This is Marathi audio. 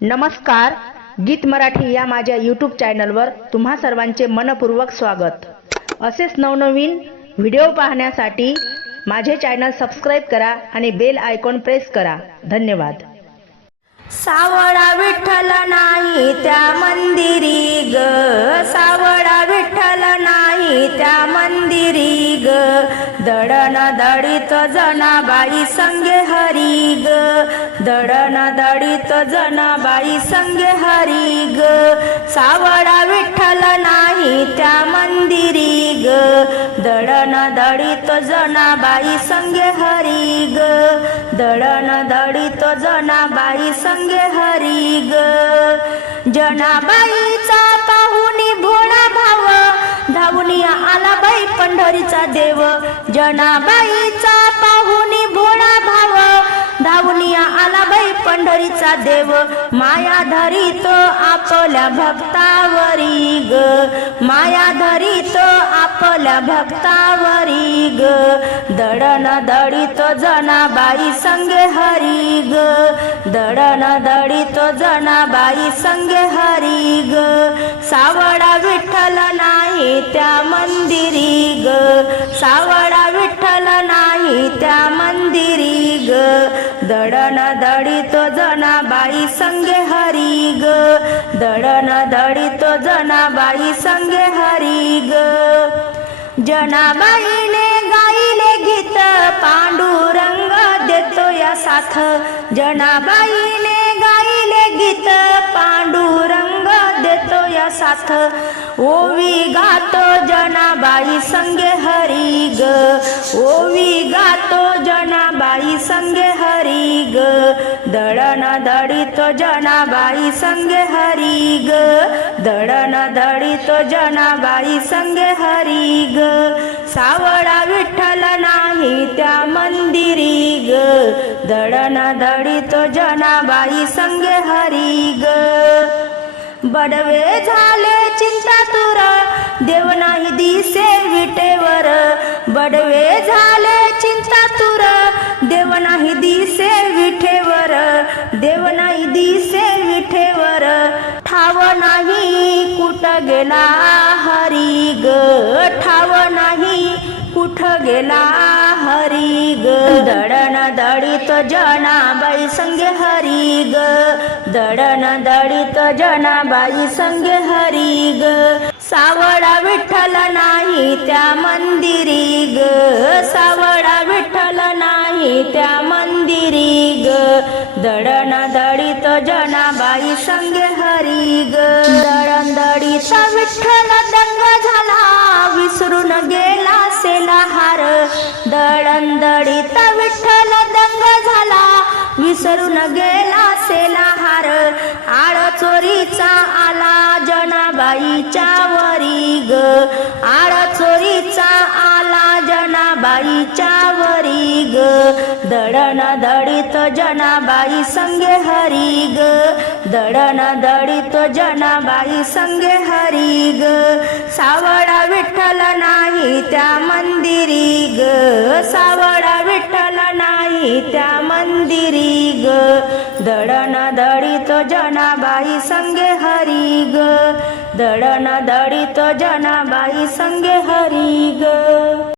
नमस्कार गीत मराठी या माझ्या यूट्यूब चॅनलवर तुम्हा सर्वांचे मनपूर्वक स्वागत. असेच नवनवीन व्हिडिओ पाहण्यासाठी माझे चॅनल सबस्क्राईब करा आणि बेल आयकॉन प्रेस करा. धन्यवाद. सावळा विठ्ठल नाही त्या मंदिरी ग. सावळा विठ्ठल नाही त्या मंदिरी दडण दडित जनाबाई संगे हरी ग. दडण दडित जनाबाई संगे हरी ग. सावळा विठ्ठल नाही त्या मंदिरी ग. दडण दडित जनाबाई संगे हरी ग. दडण दडित जनाबाई संगे हरी ग. जनाबाईचा धावून आला बाई पंढरीचा देव. जनाबाईचा पाहुनी भोळा भाव. धावून आला बाई पंढरीचा देव. माया धरीत आपल्या भक्तावरी ग. माया धरीत आपल्या भक्तावरी ग. दडण दडित जनाबाई संगे हरी ग. दडण दडित जनाबाई संगे हरी ग. सावडा विठ्ठल नाही त्या मंदिरी ग. सावळा विठ्ठल नाही त्या मंदिरी ग. दडण दडित जनाबाई संगे हरी ग. दडण दडित जनाबाई संगे हरी ग. जनाबाईने गाईले गीत पांडुरंग देतो या साथ. जनाबाईने गाईले गीत पांडुरंग देतो या साथ. ओवी गातो जनाबाई संगे हरी ग. ओवी गातो जनाबाई संगे हरी ग. दडण दडित जनाबाई संगे हरी ग. दडण दडित जनाबाई संगे हरी ग. सावळा विठ्ठल नाही त्या मंदिरी ग. दडण दडित जनाबाई संगे हरी ग. बडवे झाले चिंता तुर देव नाही दिसे विटेवर. बडवे झाले चिंता तुर देव नाही दिसे विठेवर. देव नाही दिसे विठेवर. ठाव नाही कुठ गेला हरी ग. ठाव नाही कुठ गेला हरी ग. दळित दडित जनाबाई संगे हरी ग। दडण दळित जनाबाई संगे हरी ग। सावळा विठ्ठल नाही त्या मंदिरी ग। सावळा विठ्ठल नाही त्या मंदिरी ग। दडण दळित जनाबाई संगे हरी ग। दडण दळित विठ्ठल दंग झाला विसरून गेला सेला हार दळण दळित विसरून गेला सेला हार. आळ चोरीचा आला जनाबाईच्या वरी ग. आळ चोरीचा आला जनाबाईच्या वरी ग. दडण दडित जनाबाई संगे हरी ग. दडण दडित जनाबाई संगे हरी ग. सावळा विठ्ठल नाही त्या मंदिरी ग. त्या मंदिरी ग. दडण दडित जनाबाई संगे हरी ग. दडण दडित जनाबाई संगे हरी ग